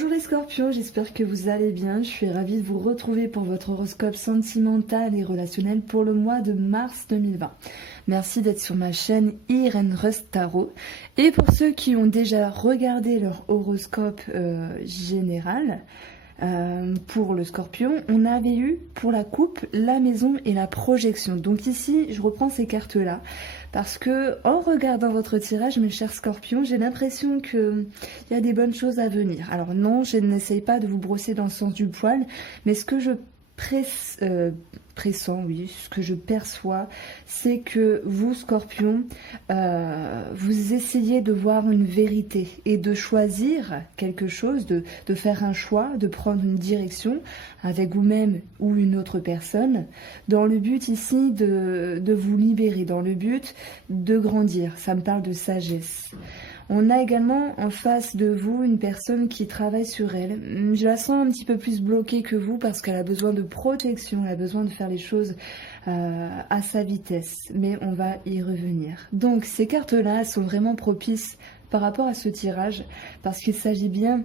Bonjour les scorpions, j'espère que vous allez bien. Je suis ravie de vous retrouver pour votre horoscope sentimental et relationnel pour le mois de mars 2020. Merci d'être sur ma chaîne Irène Rust Tarot. Et pour ceux qui ont déjà regardé leur horoscope général, pour le scorpion, on avait eu pour la coupe, la maison et la projection. Donc ici, je reprends ces cartes-là parce que en regardant votre tirage, mes chers scorpions, j'ai l'impression qu'il y a des bonnes choses à venir. Alors non, je n'essaye pas de vous brosser dans le sens du poil, mais ce que je pressens, oui, ce que je perçois, c'est que vous, Scorpion, vous essayez de voir une vérité et de choisir quelque chose, de faire un choix, de prendre une direction avec vous-même ou une autre personne, dans le but ici de vous libérer, dans le but de grandir. Ça me parle de sagesse. On a également en face de vous une personne qui travaille sur elle. Je la sens un petit peu plus bloquée que vous parce qu'elle a besoin de protection, elle a besoin de faire les choses à sa vitesse. Mais on va y revenir. Donc ces cartes-là sont vraiment propices par rapport à ce tirage parce qu'il s'agit bien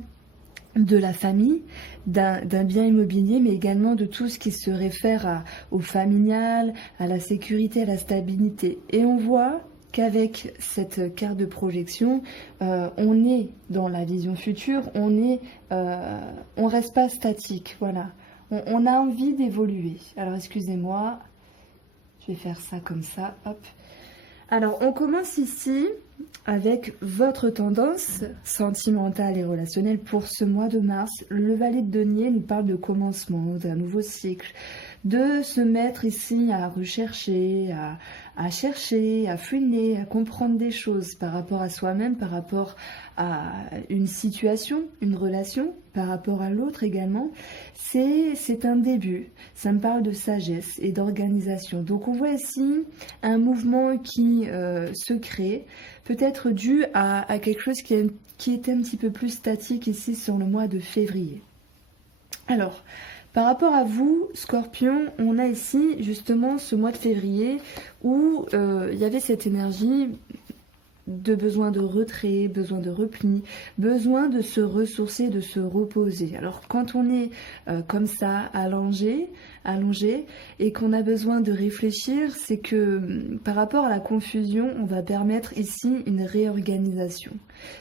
de la famille, d'un bien immobilier, mais également de tout ce qui se réfère au familial, à la sécurité, à la stabilité. Et on voit qu'avec cette carte de projection, on est dans la vision future, on reste pas statique, voilà. On a envie d'évoluer. Alors excusez-moi, je vais faire ça comme ça, hop. Alors on commence ici avec votre tendance sentimentale et relationnelle pour ce mois de mars. Le valet de denier nous parle de commencement, d'un nouveau cycle, de se mettre ici à rechercher, à chercher, à fouiner, à comprendre des choses par rapport à soi-même, par rapport à une situation, une relation, par rapport à l'autre également. C'est un début. Ça me parle de sagesse et d'organisation. Donc on voit ici un mouvement qui se crée, peut-être dû à quelque chose qui était un petit peu plus statique ici sur le mois de février. Alors, par rapport à vous, Scorpion, on a ici justement ce mois de février où il y avait cette énergie de besoin de retrait, besoin de repli, besoin de se ressourcer, de se reposer. Alors quand on est comme ça, allongé, et qu'on a besoin de réfléchir, c'est que par rapport à la confusion, on va permettre ici une réorganisation.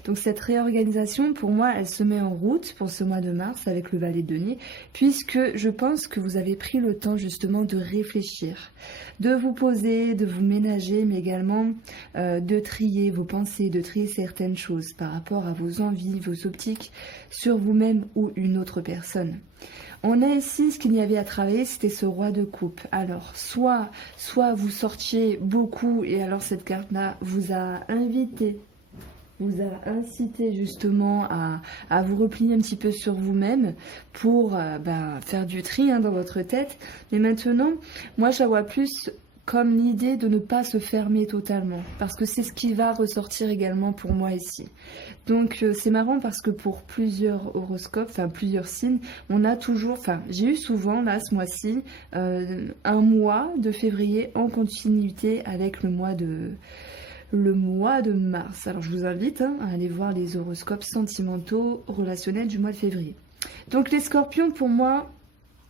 Donc cette réorganisation, pour moi, elle se met en route pour ce mois de mars avec le valet de denier, puisque je pense que vous avez pris le temps justement de réfléchir, de vous poser, de vous ménager, mais également de trier vos pensées, de trier certaines choses par rapport à vos envies, vos optiques sur vous-même ou une autre personne. On a ici ce qu'il y avait à travailler, c'était ce roi de coupe. Alors, soit vous sortiez beaucoup et alors cette carte-là vous a invité, vous a incité justement à vous replier un petit peu sur vous-même pour faire du tri dans votre tête. Mais maintenant, moi je la vois plus comme l'idée de ne pas se fermer totalement, parce que c'est ce qui va ressortir également pour moi ici. Donc c'est marrant parce que pour plusieurs horoscopes, enfin plusieurs signes, on a toujours, j'ai eu souvent là ce mois-ci, un mois de février en continuité avec le mois de mars. Alors je vous invite à aller voir les horoscopes sentimentaux relationnels du mois de février. Donc les scorpions, pour moi,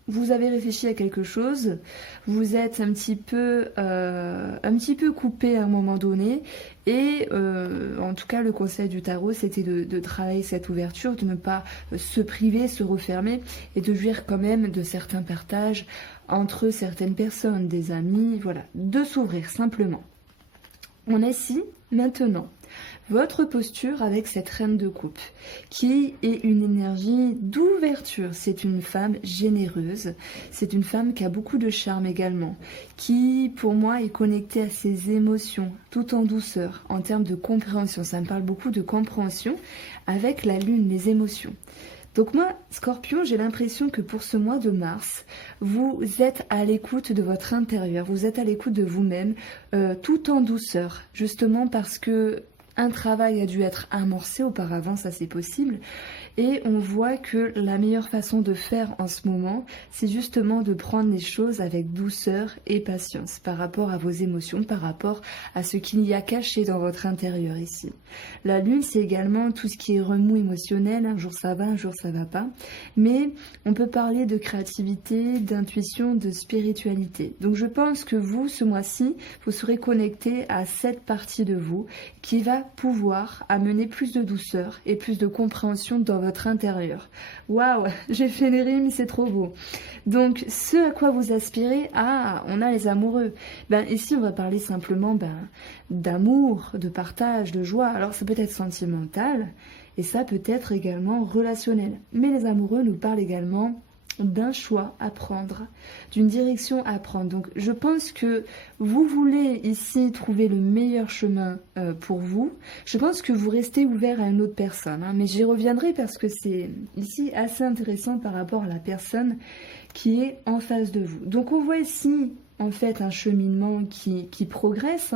vous avez réfléchi à quelque chose, vous êtes un petit peu coupé à un moment donné et en tout cas le conseil du tarot c'était de travailler cette ouverture, de ne pas se priver, se refermer et de jouir quand même de certains partages entre certaines personnes, des amis, voilà, de s'ouvrir simplement. On est ici maintenant. Votre posture avec cette reine de coupe, qui est une énergie d'ouverture. C'est une femme généreuse, c'est une femme qui a beaucoup de charme également, qui pour moi est connectée à ses émotions, tout en douceur, en termes de compréhension. Ça me parle beaucoup de compréhension avec la lune, les émotions. Donc moi, Scorpion, j'ai l'impression que pour ce mois de mars, vous êtes à l'écoute de votre intérieur, vous êtes à l'écoute de vous-même, tout en douceur, justement parce que un travail a dû être amorcé auparavant, ça c'est possible, Et on voit que la meilleure façon de faire en ce moment, c'est justement de prendre les choses avec douceur et patience par rapport à vos émotions, par rapport à ce qu'il y a caché dans votre intérieur ici. La lune, c'est également tout ce qui est remous émotionnel, un jour ça va, un jour ça va pas. Mais on peut parler de créativité, d'intuition, de spiritualité. Donc je pense que vous, ce mois-ci, vous serez connecté à cette partie de vous qui va pouvoir amener plus de douceur et plus de compréhension dans votre intérieur. Waouh, j'ai fait les rimes, c'est trop beau. Donc ce à quoi vous aspirez, on a les amoureux. Ici on va parler simplement d'amour, de partage, de joie. Alors ça peut être sentimental et ça peut être également relationnel. Mais les amoureux nous parlent également d'un choix à prendre, d'une direction à prendre. Donc je pense que vous voulez ici trouver le meilleur chemin pour vous. Je pense que vous restez ouvert à une autre personne, mais j'y reviendrai parce que c'est ici assez intéressant par rapport à la personne qui est en face de vous. Donc on voit ici en fait un cheminement qui progresse,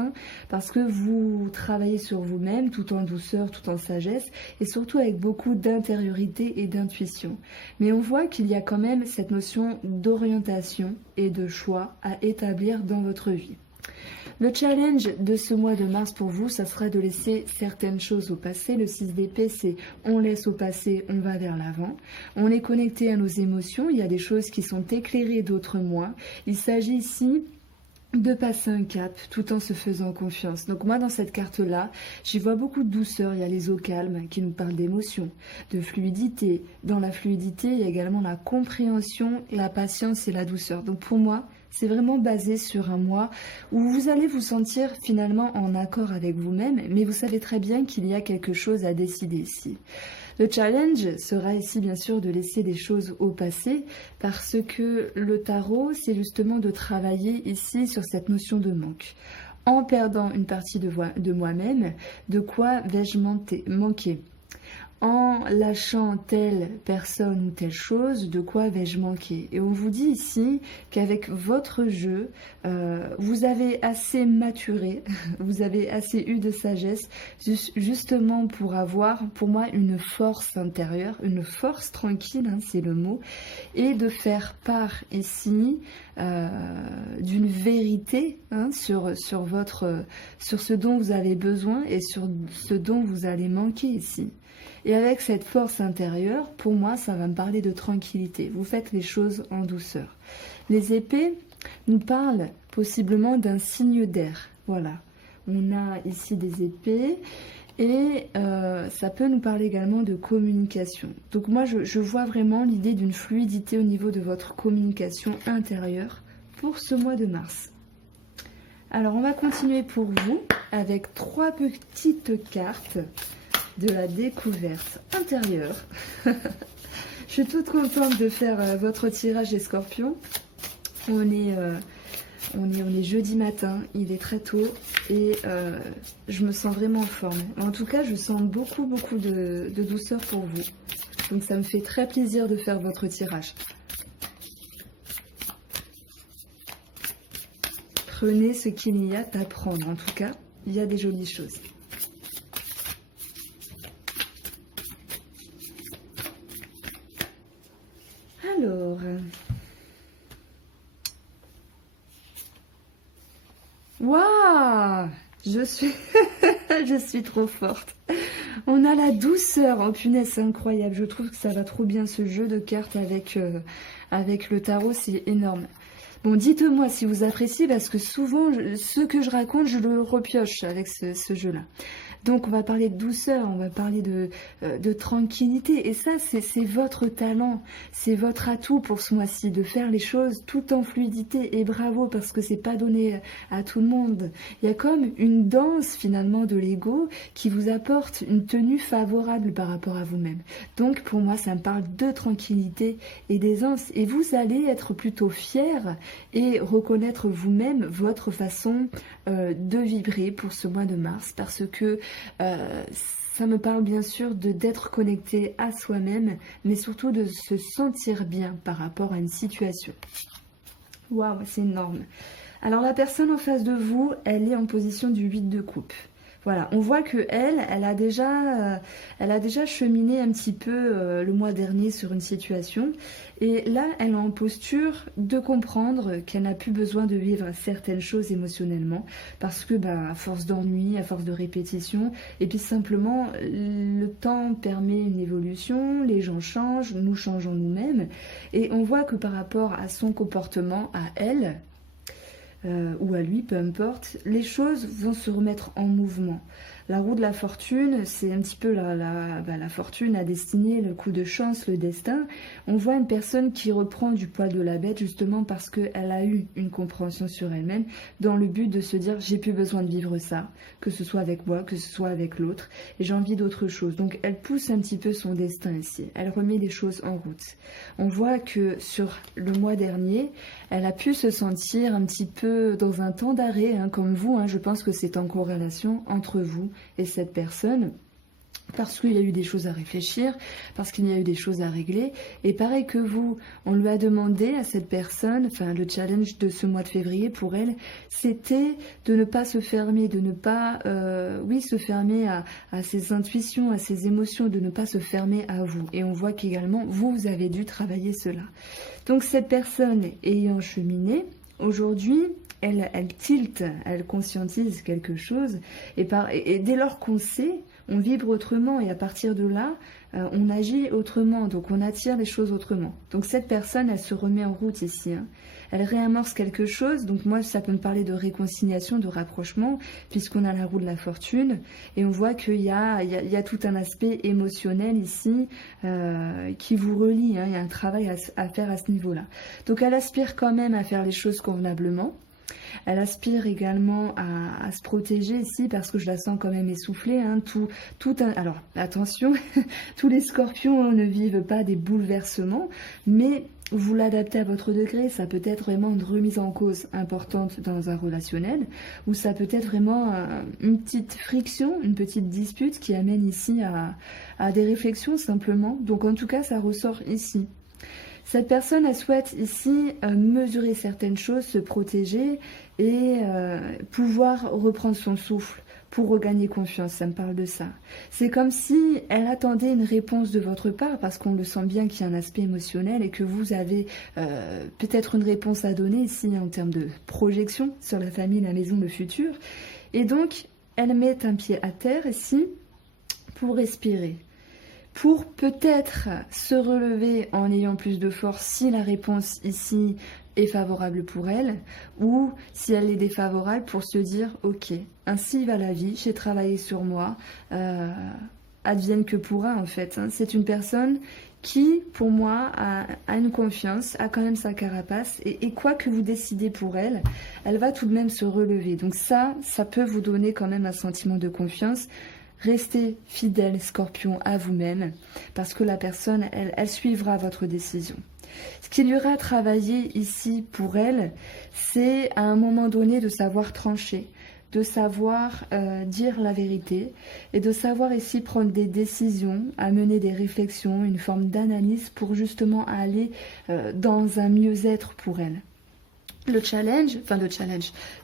parce que vous travaillez sur vous-même tout en douceur, tout en sagesse et surtout avec beaucoup d'intériorité et d'intuition. Mais on voit qu'il y a quand même cette notion d'orientation et de choix à établir dans votre vie. Le challenge de ce mois de mars pour vous, ça sera de laisser certaines choses au passé. Le 6 d'épée, c'est on laisse au passé, on va vers l'avant. On est connecté à nos émotions, il y a des choses qui sont éclairées, d'autres moins. Il s'agit ici de passer un cap tout en se faisant confiance. Donc moi dans cette carte-là, j'y vois beaucoup de douceur. Il y a les eaux calmes qui nous parlent d'émotion, de fluidité. Dans la fluidité, il y a également la compréhension, la patience et la douceur. Donc pour moi, c'est vraiment basé sur un mois où vous allez vous sentir finalement en accord avec vous-même, mais vous savez très bien qu'il y a quelque chose à décider ici. Le challenge sera ici bien sûr de laisser des choses au passé parce que le tarot, c'est justement de travailler ici sur cette notion de manque. En perdant une partie de moi-même, de quoi vais-je manquer ? En lâchant telle personne ou telle chose, de quoi vais-je manquer? Et on vous dit ici qu'avec votre jeu, vous avez assez maturé, vous avez assez eu de sagesse, justement pour avoir, pour moi, une force intérieure, une force tranquille, c'est le mot, et de faire part ici d'une vérité sur ce dont vous avez besoin et sur ce dont vous allez manquer ici. Et avec cette force intérieure, pour moi, ça va me parler de tranquillité. Vous faites les choses en douceur. Les épées nous parlent possiblement d'un signe d'air. Voilà. On a ici des épées et ça peut nous parler également de communication. Donc moi, je vois vraiment l'idée d'une fluidité au niveau de votre communication intérieure pour ce mois de mars. Alors, on va continuer pour vous avec 3 petites cartes de la découverte intérieure. Je suis toute contente de faire votre tirage des scorpions. On est jeudi matin, il est très tôt et je me sens vraiment en forme. En tout cas, je sens beaucoup de douceur pour vous. Donc ça me fait très plaisir de faire votre tirage. Prenez ce qu'il y a à prendre. En tout cas, il y a des jolies choses. Alors, waouh, je suis trop forte. On a la douceur. Oh punaise, c'est incroyable. Je trouve que ça va trop bien ce jeu de cartes avec le tarot, c'est énorme. Bon, dites-moi si vous appréciez parce que souvent, ce que je raconte, je le repioche avec ce jeu-là. Donc on va parler de douceur, on va parler de tranquillité. Et ça, c'est votre talent, c'est votre atout pour ce mois-ci, de faire les choses tout en fluidité. Et bravo, parce que c'est pas donné à tout le monde. Il y a comme une danse finalement de l'ego qui vous apporte une tenue favorable par rapport à vous-même. Donc pour moi, ça me parle de tranquillité et d'aisance. Et vous allez être plutôt fier et reconnaître vous-même votre façon de vibrer pour ce mois de mars. Parce que ça me parle bien sûr d'être connecté à soi-même, mais surtout de se sentir bien par rapport à une situation. Waouh, c'est énorme. Alors la personne en face de vous, elle est en position du 8 de coupe. Voilà, on voit que elle a déjà cheminé un petit peu le mois dernier sur une situation. Et là, elle est en posture de comprendre qu'elle n'a plus besoin de vivre certaines choses émotionnellement. Parce que, à force d'ennui, à force de répétition, et puis simplement, le temps permet une évolution, les gens changent, nous changeons nous-mêmes. Et on voit que par rapport à son comportement, à elle, ou à lui, peu importe, les choses vont se remettre en mouvement. La roue de la fortune, c'est un petit peu la fortune, la destinée, le coup de chance, le destin. On voit une personne qui reprend du poil de la bête justement parce qu'elle a eu une compréhension sur elle-même dans le but de se dire j'ai plus besoin de vivre ça, que ce soit avec moi, que ce soit avec l'autre, et j'ai envie d'autre chose. Donc elle pousse un petit peu son destin ici, elle remet les choses en route. On voit que sur le mois dernier, elle a pu se sentir un petit peu dans un temps d'arrêt, comme vous, je pense que c'est en corrélation entre vous et cette personne, parce qu'il y a eu des choses à réfléchir, parce qu'il y a eu des choses à régler, et pareil que vous, on lui a demandé à cette personne, enfin le challenge de ce mois de février pour elle, c'était de ne pas se fermer, de ne pas, se fermer à ses intuitions, à ses émotions, de ne pas se fermer à vous, et on voit qu'également, vous avez dû travailler cela. Donc cette personne ayant cheminé, aujourd'hui, elle tilte, elle conscientise quelque chose, et dès lors qu'on sait, on vibre autrement, et à partir de là, on agit autrement, donc on attire les choses autrement. Donc cette personne, elle se remet en route ici, elle réamorce quelque chose, donc moi ça peut me parler de réconciliation, de rapprochement, puisqu'on a la roue de la fortune, et on voit qu'il y a tout un aspect émotionnel ici qui vous relie, il y a un travail à faire à ce niveau-là. Donc elle aspire quand même à faire les choses convenablement. Elle aspire également à se protéger ici parce que je la sens quand même essoufflée. Alors attention, tous les scorpions ne vivent pas des bouleversements, mais vous l'adaptez à votre degré. Ça peut être vraiment une remise en cause importante dans un relationnel, ou ça peut être vraiment une petite friction, une petite dispute qui amène ici à des réflexions simplement. Donc en tout cas, ça ressort ici. Cette personne, elle souhaite ici mesurer certaines choses, se protéger et pouvoir reprendre son souffle pour regagner confiance. Ça me parle de ça. C'est comme si elle attendait une réponse de votre part parce qu'on le sent bien qu'il y a un aspect émotionnel et que vous avez peut-être une réponse à donner ici en termes de projection sur la famille, la maison, le futur. Et donc, elle met un pied à terre ici pour respirer. Pour peut-être se relever en ayant plus de force si la réponse ici est favorable pour elle, ou si elle est défavorable pour se dire « Ok, ainsi va la vie, j'ai travaillé sur moi, advienne que pourra en fait ». C'est une personne qui, pour moi, a une confiance, a quand même sa carapace, et quoi que vous décidez pour elle, elle va tout de même se relever. Donc ça peut vous donner quand même un sentiment de confiance. Restez fidèle, Scorpion, à vous-même, parce que la personne, elle suivra votre décision. Ce qu'il y aura à travailler ici pour elle, c'est à un moment donné de savoir trancher, de savoir dire la vérité, et de savoir ici prendre des décisions, à mener des réflexions, une forme d'analyse pour justement aller dans un mieux-être pour elle. Le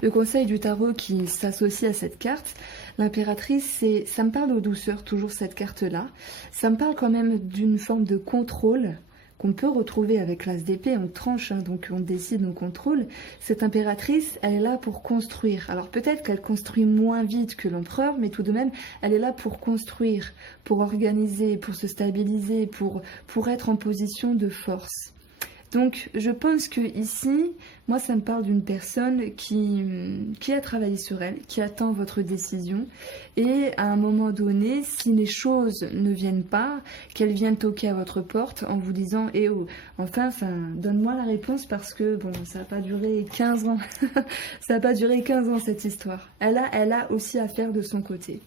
conseil du tarot qui s'associe à cette carte, l'impératrice, ça me parle de douceur, toujours cette carte-là. Ça me parle quand même d'une forme de contrôle qu'on peut retrouver avec l'as d'épée. On tranche, donc on décide, on contrôle. Cette impératrice, elle est là pour construire. Alors peut-être qu'elle construit moins vite que l'empereur, mais tout de même, elle est là pour construire, pour organiser, pour se stabiliser, pour être en position de force. Donc, je pense que ici, moi, ça me parle d'une personne qui a travaillé sur elle, qui attend votre décision. Et à un moment donné, si les choses ne viennent pas, qu'elles viennent toquer à votre porte en vous disant « Eh oh, enfin, donne-moi la réponse parce que, bon, ça n'a pas duré 15 ans. Ça n'a pas duré 15 ans, cette histoire. » Elle a aussi à faire de son côté.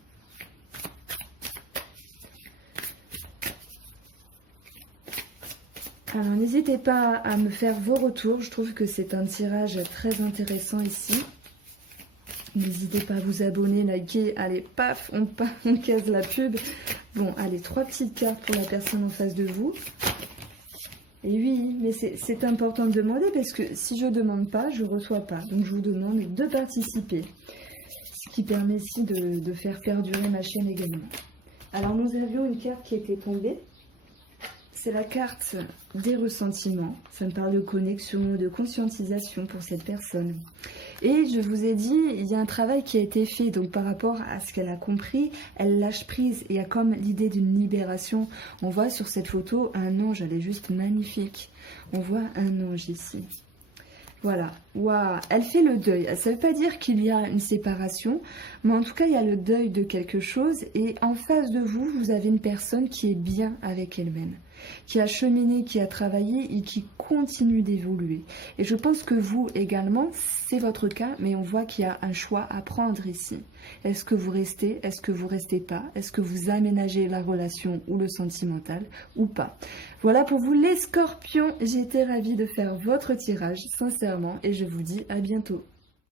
Alors n'hésitez pas à me faire vos retours, je trouve que c'est un tirage très intéressant ici. N'hésitez pas à vous abonner, liker, allez paf, on case la pub. Bon, allez, 3 petites cartes pour la personne en face de vous. Et oui, mais c'est important de demander parce que si je ne demande pas, je ne reçois pas. Donc je vous demande de participer. Ce qui permet ici de faire perdurer ma chaîne également. Alors nous avions une carte qui était tombée. C'est la carte des ressentiments. Ça me parle de connexion, de conscientisation pour cette personne. Et je vous ai dit, il y a un travail qui a été fait. Donc par rapport à ce qu'elle a compris, elle lâche prise. Il y a comme l'idée d'une libération. On voit sur cette photo un ange, elle est juste magnifique. On voit un ange ici. Voilà, waouh, elle fait le deuil. Ça ne veut pas dire qu'il y a une séparation, mais en tout cas, il y a le deuil de quelque chose. Et en face de vous, vous avez une personne qui est bien avec elle-même, qui a cheminé, qui a travaillé et qui continue d'évoluer. Et je pense que vous également, c'est votre cas, mais on voit qu'il y a un choix à prendre ici. Est-ce que vous restez? Est-ce que vous restez pas? Est-ce que vous aménagez la relation ou le sentimental ou pas? Voilà pour vous les scorpions. J'ai été ravie de faire votre tirage, sincèrement, et je vous dis à bientôt.